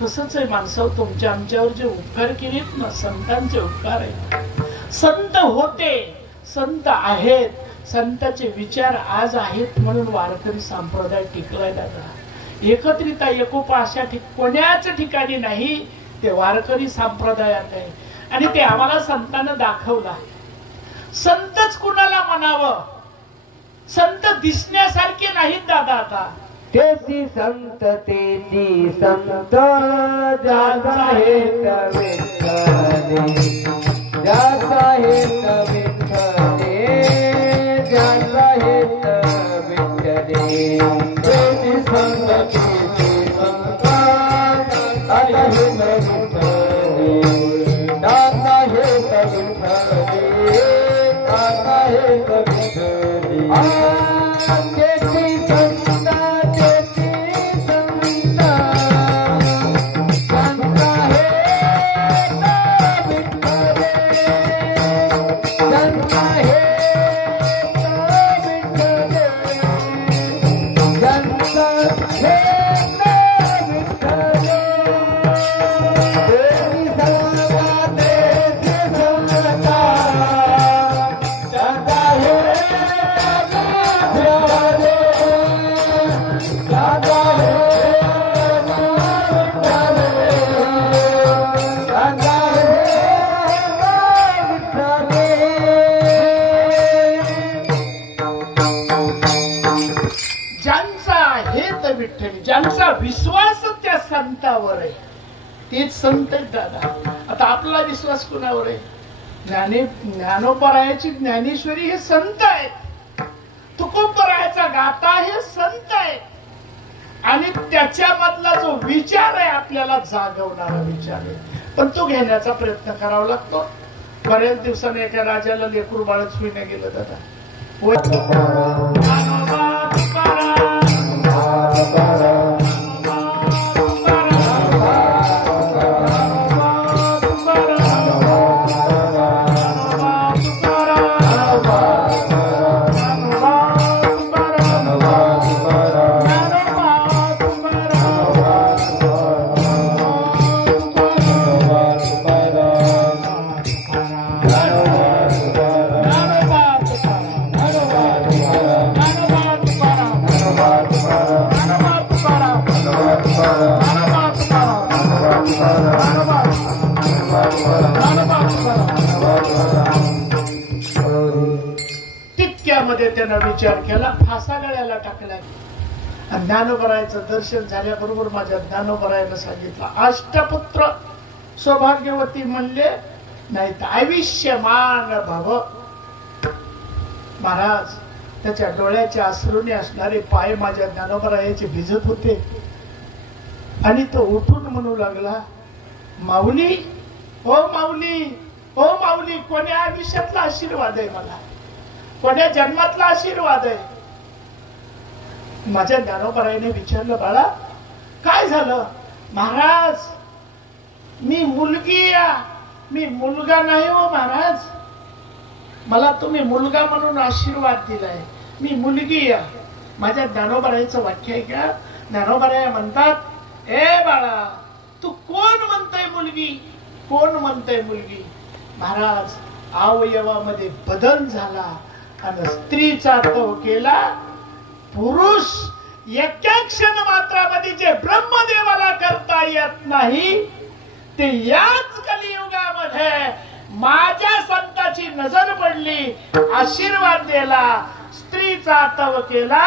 तसंच आहे माणसावर तुमच्या आमच्यावर जे उपकार केलेत ना, संतांचे उपकार आहेत. संत होते, संत आहेत, संतांचे विचार आज आहेत म्हणून वारकरी संप्रदाय टिकलाय दादा. एकत्रिता एकोपा अशा कोण्याच ठिकाणी नाही, ते वारकरी संप्रदायात आहे. आणि ते आम्हाला संतांना दाखवला. संतच कुणाला म्हणावं? संत दिसण्यासारखे नाहीत दादा. आता तेची संत ज्याचा हेत विठ्ठले, ज्याचा हेत विठ्ठले, ज्याचा हेत विठ्ठले. तेची संत ज्याचा हेत विठ्ठले, ज्याचा हेत विठ्ठले, ज्याचा हेत विठ्ठले. ज्यांचा विश्वास त्या संतावर आहे तेच संत आहेत दादा. आता आपला विश्वास कुणावर आहे? ज्ञानोबरायाची ज्ञानेश्वरी हे संत आहेत, तुकोबरायाचा गाथा हे संत आहेत. आणि त्याच्यामधला जो विचार आहे आपल्याला जागवणारा विचार आहे, पण तो घेण्याचा प्रयत्न करावा लागतो. बऱ्याच दिवसाने एका राजाला लेकरू बाळच होईना गेलं दादा. तितक्यामध्ये त्यानं विचार केला, फासा गळ्याला टाकला. ज्ञानोबरायाचं दर्शन झाल्याबरोबर माझ्या ज्ञानोबरायानं सांगितलं, अष्टपुत्र सौभाग्यवती म्हणले नाही तर आयुष्यमान भव. महाराज त्याच्या डोळ्याच्या अश्रूने असणारे पाय माझ्या ज्ञानोबरायाचे भिजत होते. आणि तो उठून म्हणू लागला, माऊली, हो माऊली, हो माऊली, कोण्या आयुष्यातला आशीर्वाद आहे मला, कोण्या जन्मातला आशीर्वाद आहे? माझ्या ज्ञानोबरायाने विचारलं, बाळा काय झालं? महाराज मी मुलगी, मी मुलगा नाही हो महाराज. मला तुम्ही मुलगा म्हणून आशीर्वाद दिलाय, मी मुलगी आहे. माझ्या ज्ञानोबरायाचं वाक्य आहे का? ज्ञानोबराया म्हणतात, ए बाळा तू कोण म्हणतय मुलगी, कोण म्हणतय मुलगी? महाराज अवयवामध्ये बदल झाला आणि स्त्रीचा तव केला. पुरुष एका क्षण मात्रामध्ये जे ब्रह्मदेवाला करता येत नाही ते याच कलियुगामध्ये माझ्या संताची नजर पडली, आशीर्वाद दिला, स्त्रीचा तव केला.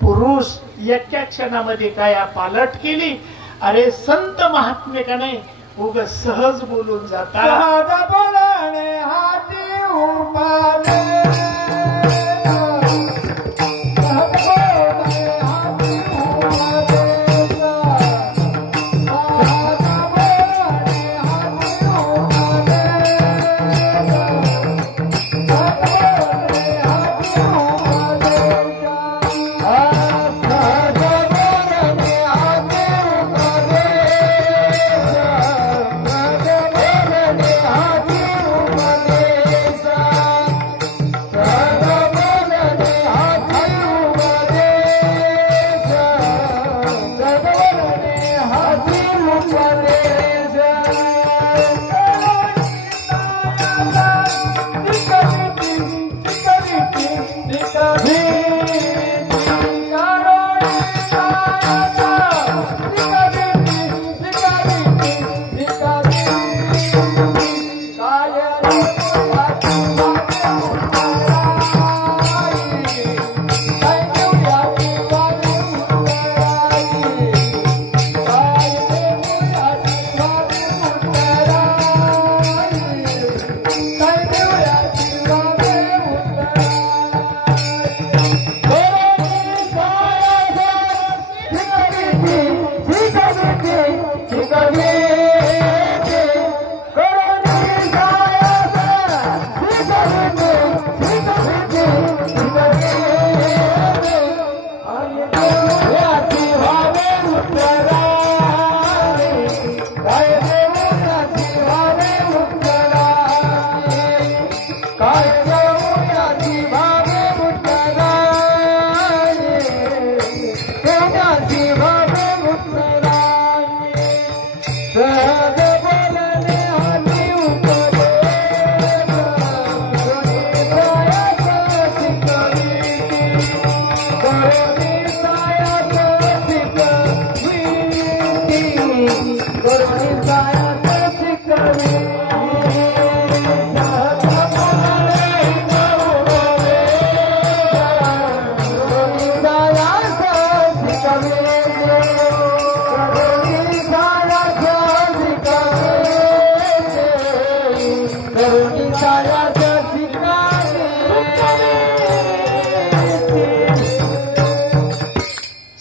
पुरुष एका क्षणामध्ये काया पालट केली. अरे संत महात्मे का नाही उग सहज बोलून जातात. बोलणे हाती उपाले,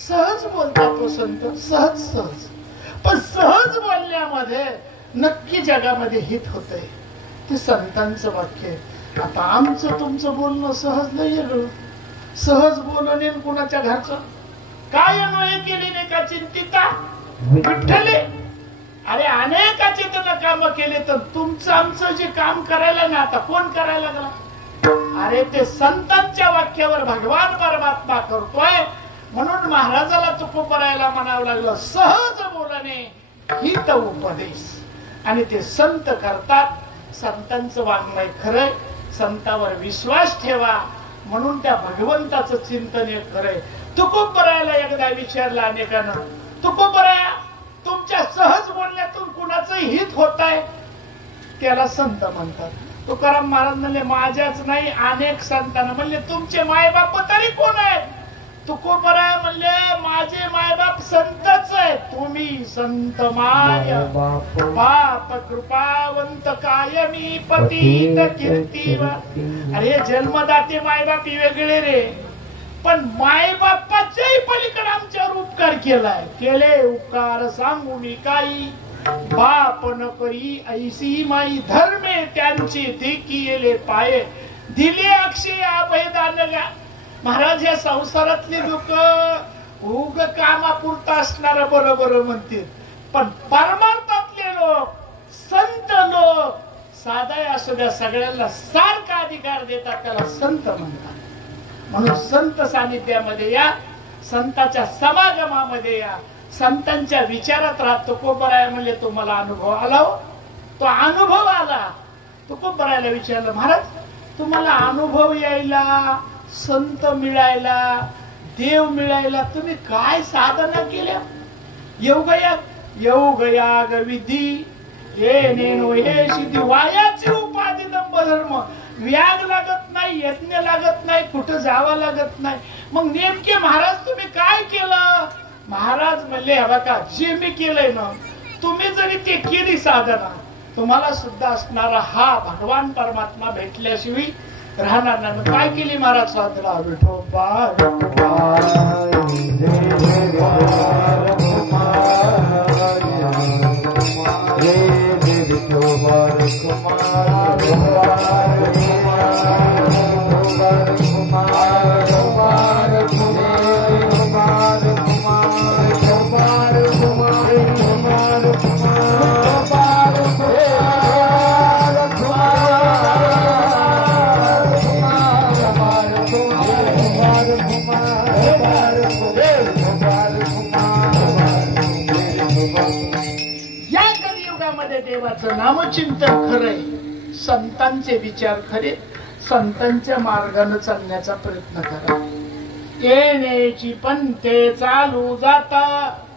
सहज बोलतात तो संत, सहज सहज. पण सहज बोलण्यामध्ये नक्की जगामध्ये हित होतंय. ते संतांचं वाक्य आहे. आता आमचं तुमचं बोलणं सहज नाही वेगळं. सहज बोलणे कुणाच्या घरचं काय नोहे केली नाही का चिंतिता विठ्ठले. अरे अनेकाचे त्यानं काम केले, तर तुमचं आमचं जे काम करायला ना आता कोण करायला लागला. अरे ते संतांच्या वाक्यावर भगवान परमात्मा करतोय. म्हणून महाराजाला तुकोबरायला म्हणावं लागलं सहज बोलणे हित उपदेश. आणि ते संत करतात. संतांचं वाङ्मय खरंय. संतावर विश्वास ठेवा. म्हणून त्या भगवंताचं चिंतन हे खरंय. तुकोबरायला एकदा विचारलं अनेकानं, तुकोबराया तुमच्या सहज बोलण्यातून कुणाचं हित होत आहे. त्याला संत म्हणतात. तुकाराम महाराज म्हणले माझ्याच नाही अनेक संतांना. म्हणले तुमचे मायबाप तरी कोण आहेत. तुकोबराय म्हणले माझे मायबाप संतच आहे. तुम्ही संत माय बाप कृपावंत कायमी पतित कीर्तीवा. अरे जन्मदाते मायबाप वेगळे रे, पण मायबापाच्याही पलीकडे आमच्यावर उपकार केलाय. केले उपकार सांगू मी काही, बाप न करी ऐसी माई धर्मे त्यांची देखी येले पाये. दिले अक्षय अभयदानला. महाराज या संसारातली लोक उग कामापुरता असणार बरोबर म्हणतील, पण परमार्थातले लोक संत लोक साधा असू द्या सगळ्यांना सारखा अधिकार देतात. त्याला संत म्हणतात. म्हणून संत सानिध्यामध्ये या, संतांच्या समागमामध्ये या, संतांच्या विचारात राहत. तुकोबराय म्हणले तुम्हाला अनुभव आला हो. तो अनुभव आला. तुकोबरायला विचारलं महाराज तुम्हाला अनुभव यायला, संत मिळायला, देव मिळायला तुम्ही काय साधना केल्या. योगयाग विधी हे नेनो हे सिद्धी वायाची उपाधी दंभ धर्म. व्याग लागत नाही, यज्ञ लागत नाही, कुठं जावं लागत नाही. मग नेमके महाराज तुम्ही काय केलं. महाराज म्हणले बघा जे मी केलंय ना, तुम्ही जरी ते केली साधना, तुम्हाला सुद्धा असणारा हा भगवान परमात्मा भेटल्याशिवाय राहणार नाही. काय केली महाराज साधना. विठोबा मार्गामध्ये देवाचं नामचिंतन खरंय, संतांचे विचार खरे, संतांच्या मार्गाने चालण्याचा प्रयत्न करा. येण्याची पंथे चालू जाता,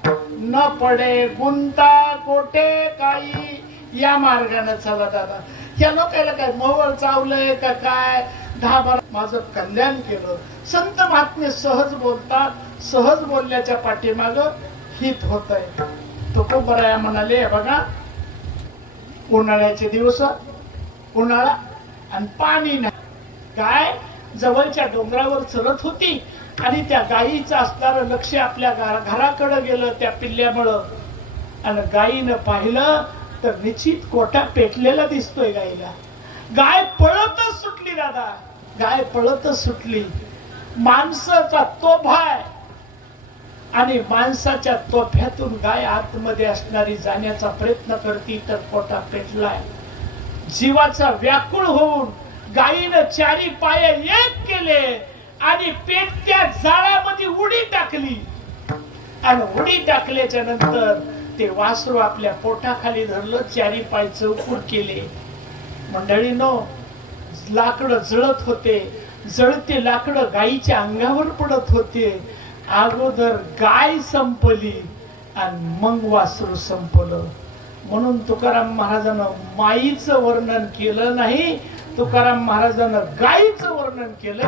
न पडे गुंता कोठे काही, या मार्गाने चला दादा. या लोकांना काय मोवळ चावलंय का काय, 10-12 माझं कल्याण केलं. संत महात्मे सहज बोलतात, सहज बोलल्याच्या पाठीमाग हित होत आहे. तुकोबराया म्हणाले, बघा उन्हाळ्याचे दिवस, उन्हाळा आणि पाणी नाही. गाय जवळच्या डोंगरावर चरत होती आणि त्या गायीचं असणारं लक्ष आपल्या घराकडे गेलं त्या पिल्ल्यामुळं, आणि गायीनं पाहिलं तर निश्चित कोटा पेटलेला दिसतोय गायीला. गाय पळतच सुटली दादा, गाय पळतच सुटली. माणसाचा तोफा आहे आणि माणसाच्या तोफ्यातून गाय आतमध्ये असणारी जाण्याचा प्रयत्न करती तर कोटा पेटलाय. जीवाचा व्याकुळ होऊन गायीनं 4 पाय एक केले आणि पेटत्या जाळामध्ये उडी टाकली. आणि उडी टाकल्याच्या नंतर ते वासरू आपल्या पोटाखाली धरलं, 4 पाय चौकूर केले. मंडळीनो, लाकडं जळत होते, जळते लाकडं गायीच्या अंगावर पडत होते. अगोदर गाय संपली आणि मग वासरू संपलं. म्हणून तुकाराम महाराजांना माईचं वर्णन केलं नाही, तुकाराम महाराजांना गायीचं वर्णन केलं.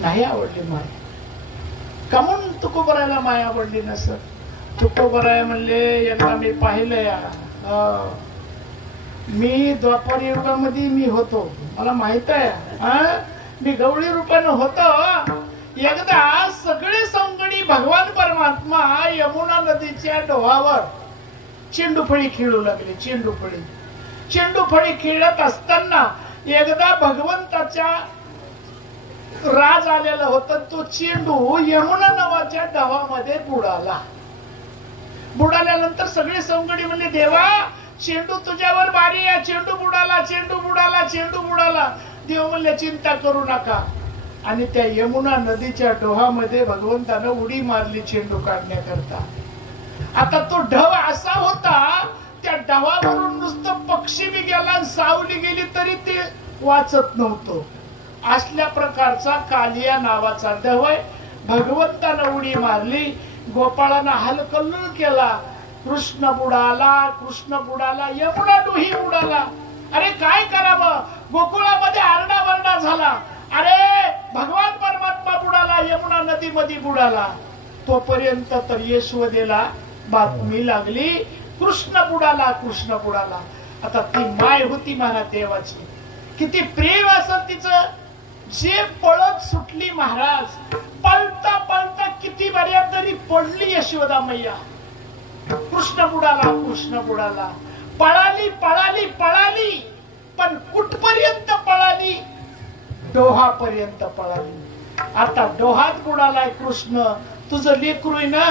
नाही आवडली माय. का म्हणून तुकोबरायला माय आवडली नसत? तुकोबराय म्हणले, एकदा मी पाहिलंय, मी द्वापर युगामध्ये मी होतो, मला माहित आहे, मी गवळी रूपानं होतो. एकदा सगळे सौंगडी भगवान परमात्मा यमुना नदीच्या डोहावर चेंडूफळी खेळू लागले. चेंडूफळी खेळत असताना एकदा भगवंताच्या राज आलेला होता. तो चेंडू यमुना नावाच्या डोहामध्ये बुडाला. बुडाल्यानंतर सगळे सौंगडी म्हणले, देवा चेंडू तुझ्यावर बारी आहे, चेंडू बुडाला, चेंडू बुडाला, चेंडू बुडाला. देव म्हणले चिंता करू नका. आणि त्या यमुना नदीच्या डोहामध्ये भगवंतानं उडी मारली चेंडू काढण्याकरता. आता तो ढव असा होता, त्या ढवावरून नुसतं पक्षी बी गेला, सावली गेली तरी ते वाचत नव्हतं. असल्या प्रकारचा कालिया नावाचा ढव आहे. भगवंतानं उडी मारली, गोपाळानं हलकल्लोळ केला. कृष्ण बुडाला, कृष्ण बुडाला, यमुना डोही बुडाला. अरे काय करावं, गोकुळामध्ये आरडाओरडा झाला. अरे भगवान परमात्मा बुडाला, यमुना नदीमध्ये बुडाला. तोपर्यंत तर यशोदेला बातमी लागली, कृष्ण बुडाला, कृष्ण बुडाला. आता ती माय होती म्हणा देवाची, किती प्रेम असत तिचं. जे पळत सुटली महाराज, पळता पळता किती बऱ्या तरी पडली यशोदा मैया. कृष्ण बुडाला, कृष्ण बुडाला. पळाली पळाली पळाली, पण कुठपर्यंत पळाली? डोहापर्यंत पळाली. आता डोहात बुडालाय कृष्ण. तुझं लेकरू आहे ना,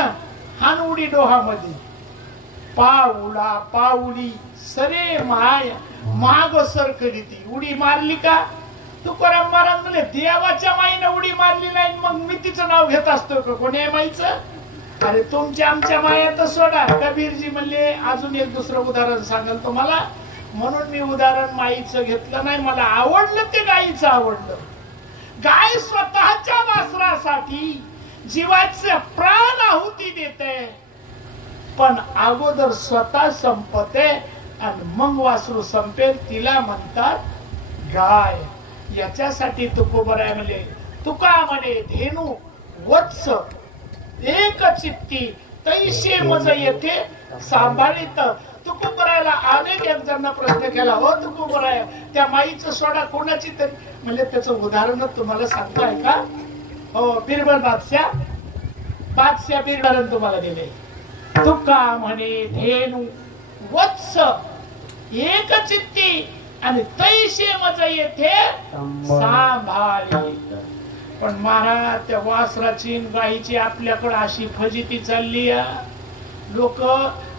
हान उडी डोहामध्ये. पाऊला पाऊली सरे माय माग सरकली. ती उडी मारली का? तुकाराम महाराज म्हणले, देवाच्या माईनं उडी मारली नाही, मग मी तिचं नाव घेत असतो का? कोणी माईचं? अरे तुमच्या आमच्या माया तर सोडा. कबीरजी म्हणले, अजून एक दुसरं उदाहरण सांगाल तुम्हाला, म्हणून मी उदाहरण माईचं घेतलं नाही. मला आवडलं ते गायीचं आवडलं. गाय स्वतःच्या वासरासाठी जीवाचे प्राण आहुती देते, पण अगोदर स्वतः संपते आणि मग वासरू संपेल, तिला म्हणतात गाय. याच्यासाठी तुकोबराय म्हणले, तुका म्हणे धेनू वत्स एक चित्ती तैशे मज येथे सांभाळीत. तुकोबरायला अनेक एक जण प्रश्न केला, हो तुकोबराय त्या माईचं सोडा, कोणाची तरी. म्हणजे त्याचं उदाहरण तुम्हाला सांगताय का? हो, बिरबल बादशाह बिरबल तुम्हाला दिले. तुका म्हणे धेनू वत्स एक चित्ती आणि तैशे मज येथे सांभाळीत. पण महाराज त्या वासराची गायीची आपल्याकडे अशी फजिती चालली. लोक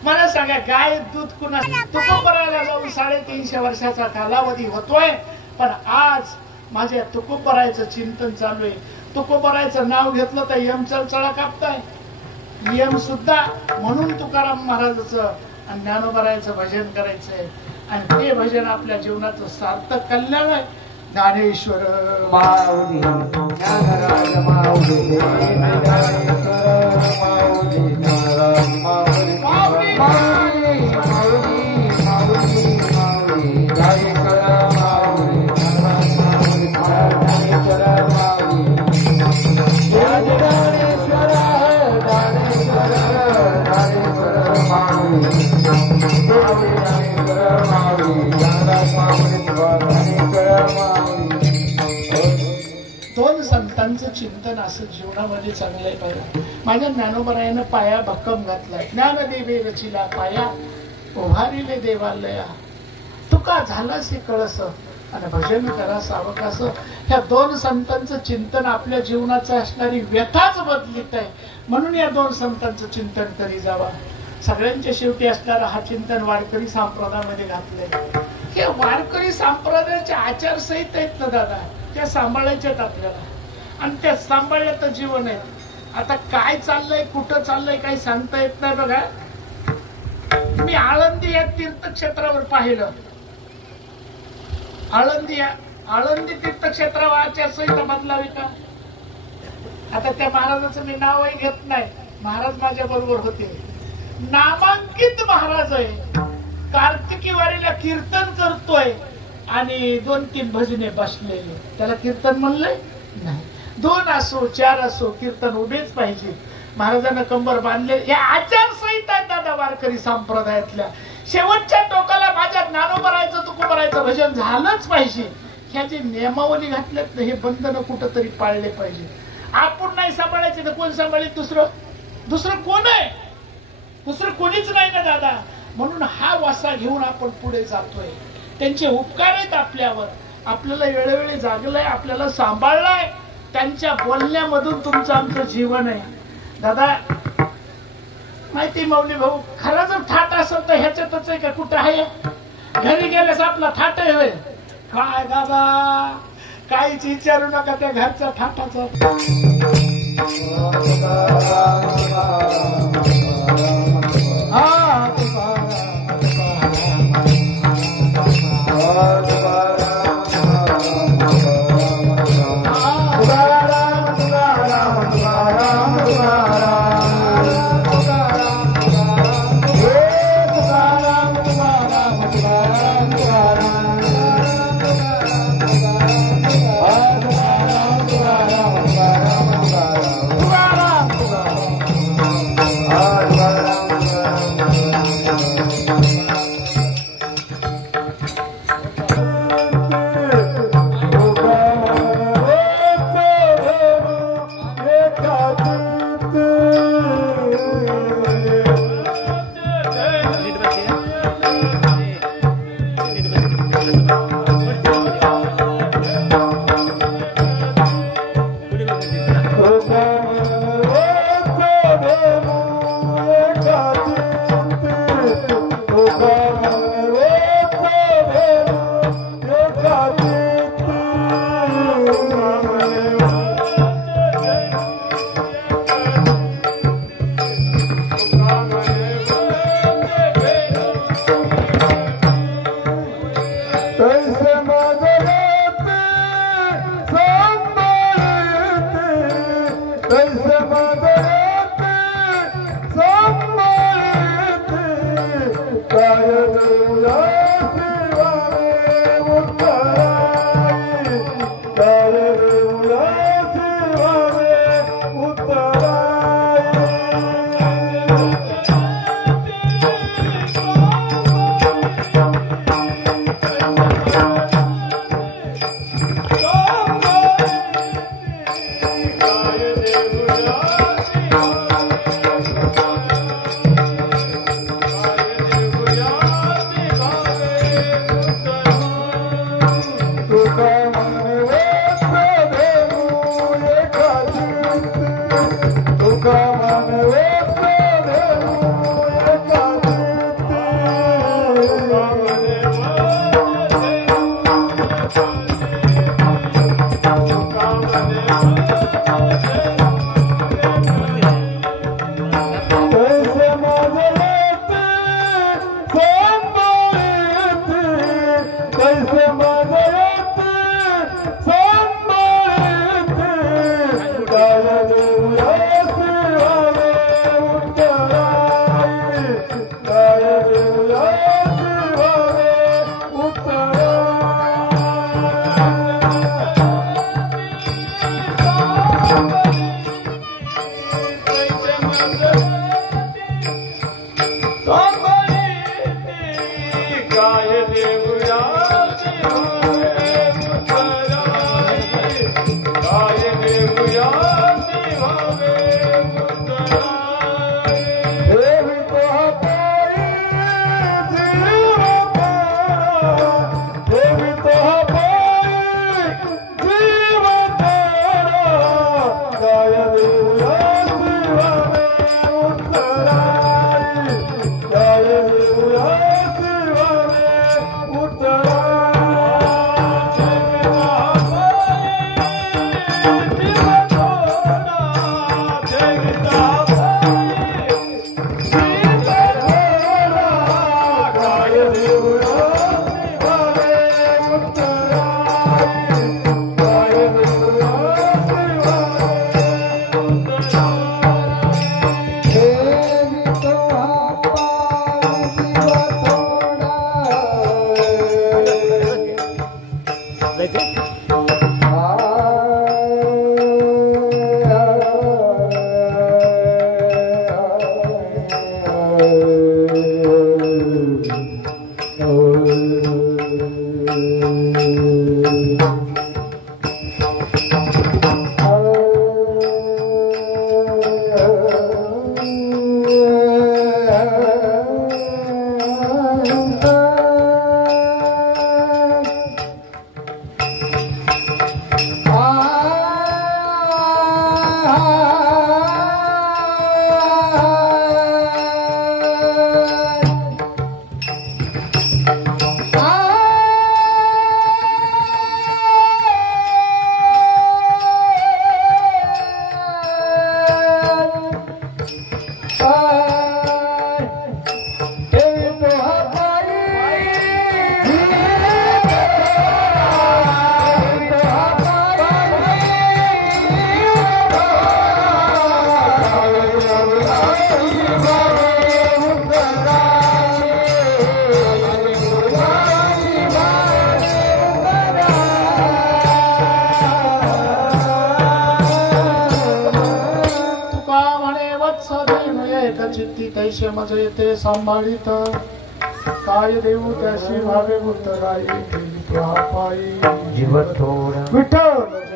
मला सांगा, गाय दूध कुणा तुकोबरायला जाऊन 350 वर्षाचा कालावधी होतोय, पण आज माझ्या तुकोबरायचं चिंतन चालू आहे. तुकोबरायचं नाव घेतलं तर यम चळचळा कापताय. यम सुद्धा म्हणून तुकाराम महाराजाचं आणि ज्ञानोबरायचं भजन करायचंय, आणि ते भजन आपल्या जीवनाचं सार्थक कल्याण आहे. ज्ञानेश्वर माऊली, ज्ञानराज माऊली, ज्ञानेश्वर माऊली, ज्ञानराज माऊली, माऊली, माऊली, माऊली, माऊली, ज्ञानेश्वर माऊली, ज्ञानराज माऊली, ज्ञानेश्वर माऊली, ज्ञानेश्वर, ज्ञानेश्वर, ज्ञानेश्वर माऊली, ज्ञानेश्वर माऊली, ज्ञानराज माऊली, ज्ञानेश्वर माऊली. दोन संतांचं चिंतन असं जीवनामध्ये चांगलंय बघा. माझ्या ज्ञानोबरायानं पाया भक्कम घातलाय. ज्ञानदेवे रचिला पाया, उभारिले देवालया. तुका झालास कळस आणि भजन करा सावकास. ह्या दोन संतांचं चिंतन आपल्या जीवनाचं असणारी व्यथाच बदलित आहे. म्हणून या दोन संतांचं चिंतन करी जावा. सगळ्यांच्या शेवटी असणारा हा चिंतन वारकरी संप्रदायामध्ये घातलंय. हे वारकरी संप्रदायाच्या आचारसंहिता आहेत ना दादा, त्या सांभाळायच्यात आपल्याला, आणि त्या सांभाळल्या तर जीवन आहे. आता काय चाललंय, कुठं चाललंय, काही सांगता येत नाही बघा. मी आळंदी या तीर्थक्षेत्रावर पाहिलं. आळंदी तीर्थक्षेत्रावर आचारसंहिता बदलावी का? आता त्या महाराजाचं मी नावही घेत नाही. महाराज माझ्या बरोबर होते. नामांकित महाराज आहे. कार्तिकी वारीला कीर्तन करतोय आणि 2-3 भजने बसलेले. त्याला कीर्तन म्हणलंय नाही. 2 असो 4 असो, कीर्तन उभेच पाहिजे. महाराजांना कंबर बांधले. या आचारसंहिता आहेत दादा वारकरी संप्रदायातल्या. शेवटच्या टोकाला माझ्या ज्ञानोबरायचं तुकोबरायचं भजन झालंच पाहिजे. ह्या जे नियमावली घातल्यात ना, हे बंधन कुठंतरी पाळले पाहिजे. आपण नाही सांभाळायचे तर कोण सांभाळेल? दुसरं कोण आहे? दुसरं कोणीच नाही ना दादा. म्हणून हा वासा घेऊन आपण पुढे जातोय. त्यांचे उपकार आहेत आपल्यावर. आपल्याला वेळोवेळी जागलंय, आपल्याला सांभाळलंय. त्यांच्या बोलण्यामधून तुमचं आमचं जीवन आहे दादा. माहिती माऊली भाऊ, खरं जर थाट असेल तर ह्याच्यातच आहे का कुठं आहे घरी गेल्यास आपला थाट आहे होय काय दादा काहीच विचारू नका त्या घरच्या थाटाचा तैसे मज येते सांभाळीत काय देऊ त्याशी भावे उतराई पायी जीव थोडा विठ्ठल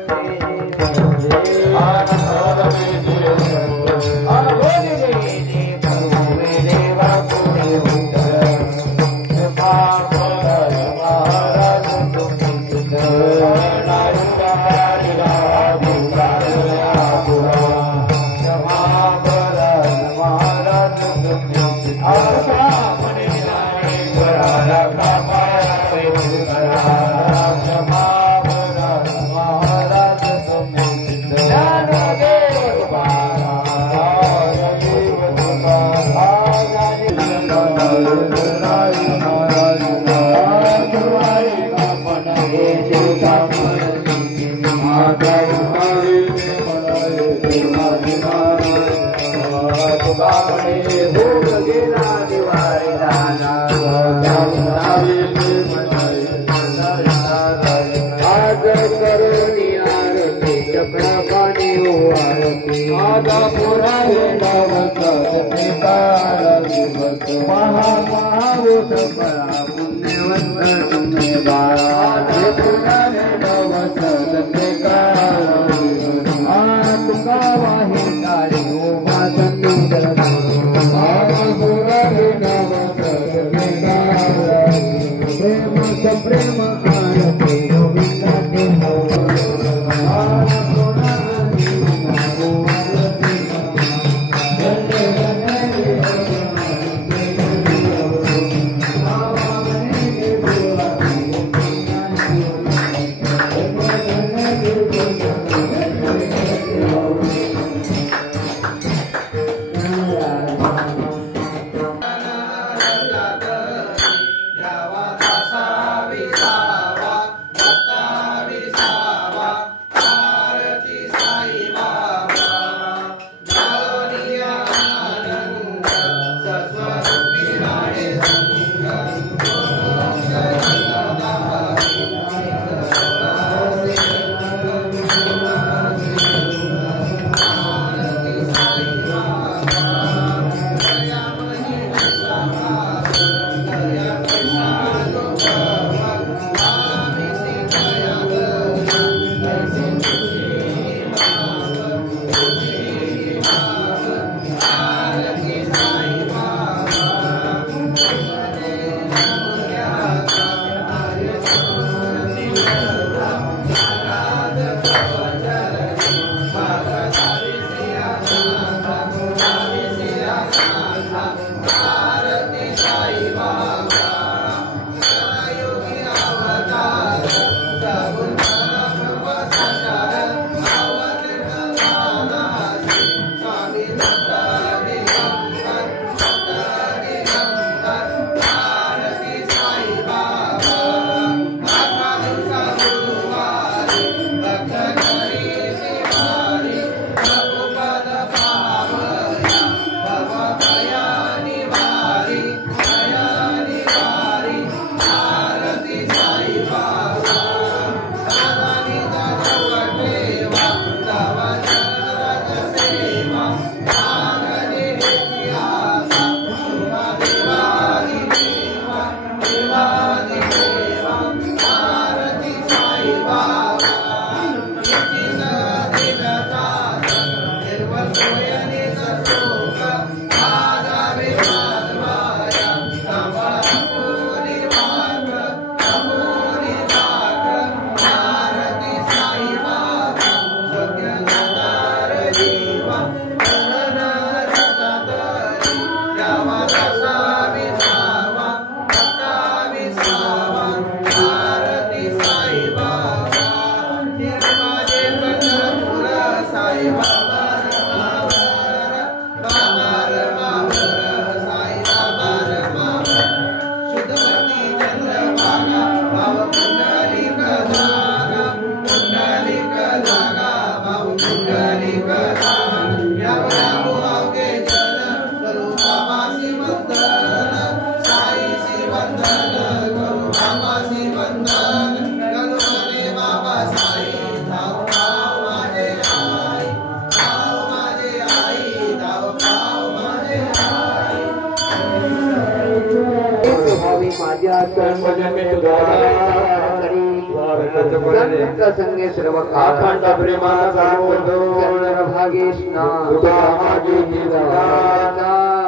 संत संगे सर्व अखंड प्रेमाचा चंद्र भागेष्णा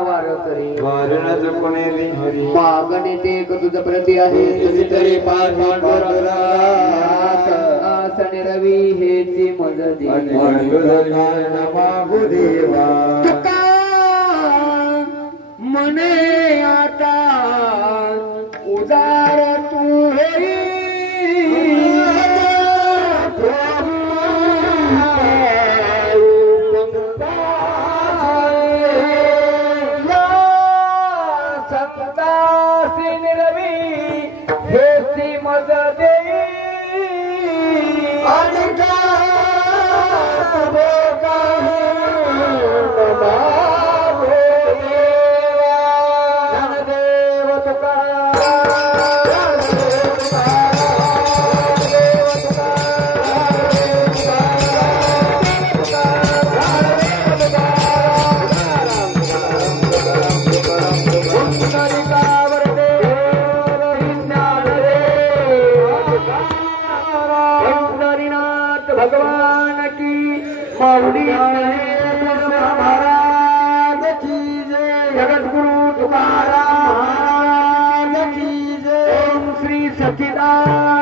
वारकरी वारण चुकणे हरी मागणे ते तुझ प्रती आहे तुझी पांडुरंगा आसन रवी हेची मदती मागू देवा तुका मने आता उदार तू होई भगवान की माऊली महाराज की जय जगद्गुरु तुकाराम महाराज की जय ओम श्री सच्चिदानंद